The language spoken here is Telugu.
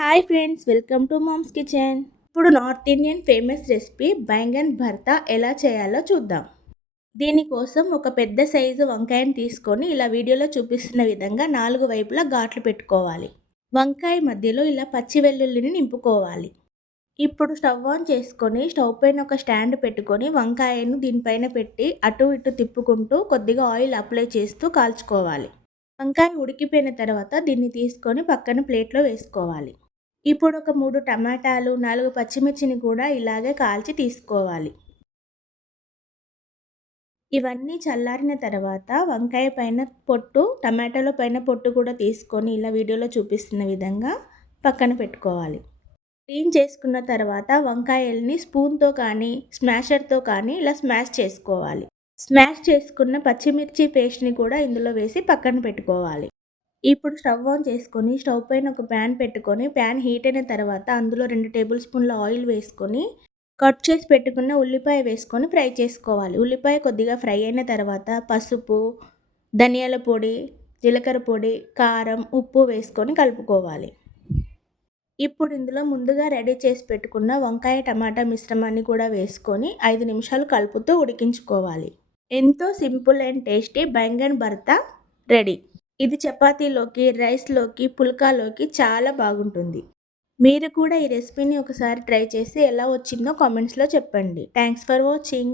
Hi friends, welcome to mom's kitchen. ఇప్పుడు north Indian famous recipe baingan bharta ఎలా చేయాలో చూద్దాం. దీనికోసం ఒక పెద్ద సైజు వంకాయని తీసుకొని ఇలా వీడియోలో చూపిస్తున్న విధంగా 4 వైపులా ఘాట్లు పెట్టుకోవాలి. వంకాయ మధ్యలో ఇలా పచ్చి వెల్లుల్లిని నింపుకోవాలి. ఇప్పుడు స్టవ్ ఆన్ చేసుకొని స్టవ్ పైన ఒక స్టాండ్ పెట్టుకొని వంకాయను దీనిపైన పెట్టి అటు ఇటు తిప్పుకుంటూ కొద్దిగా ఆయిల్ అప్లై చేస్తూ కాల్చుకోవాలి. వంకాయ ఉడికిపోయిన తర్వాత దీన్ని తీసుకొని పక్కన ప్లేట్లో వేసుకోవాలి. ఇప్పుడు ఒక 3 టమాటాలు, 4 పచ్చిమిర్చిని కూడా ఇలాగే కాల్చి తీసుకోవాలి. ఇవన్నీ చల్లారిన తర్వాత వంకాయ పైన పొట్టు, టమాటాలో పైన పొట్టు కూడా తీసుకొని ఇలా వీడియోలో చూపిస్తున్న విధంగా పక్కన పెట్టుకోవాలి. క్లీన్ చేసుకున్న తర్వాత వంకాయల్ని స్పూన్తో కానీ, స్మాషర్తో కానీ ఇలా స్మాష్ చేసుకోవాలి. స్మాష్ చేసుకున్న పచ్చిమిర్చి పేస్ట్ని కూడా ఇందులో వేసి పక్కన పెట్టుకోవాలి. ఇప్పుడు స్టవ్ ఆన్ చేసుకొని స్టవ్ పైన ఒక ప్యాన్ పెట్టుకొని ప్యాన్ హీట్ అయిన తర్వాత అందులో 2 టేబుల్ స్పూన్ల ఆయిల్ వేసుకొని కట్ చేసి పెట్టుకున్న ఉల్లిపాయ వేసుకొని ఫ్రై చేసుకోవాలి. ఉల్లిపాయ కొద్దిగా ఫ్రై అయిన తర్వాత పసుపు, ధనియాల పొడి, జీలకర్ర పొడి, కారం, ఉప్పు వేసుకొని కలుపుకోవాలి. ఇప్పుడు ఇందులో ముందుగా రెడీ చేసి పెట్టుకున్న వంకాయ టమాటా మిశ్రమాన్ని కూడా వేసుకొని 5 నిమిషాలు కలుపుతూ ఉడికించుకోవాలి. ఎంతో simple and tasty baingan bharta ready. ఇది చపాతీలోకి, రైస్‌లోకి, పుల్కాలోకి చాలా బాగుంటుంది. మీరు కూడా ఈ రెసిపీని ఒకసారి ట్రై చేసి ఎలా వచ్చిందో కామెంట్స్‌లో చెప్పండి. Thanks for watching.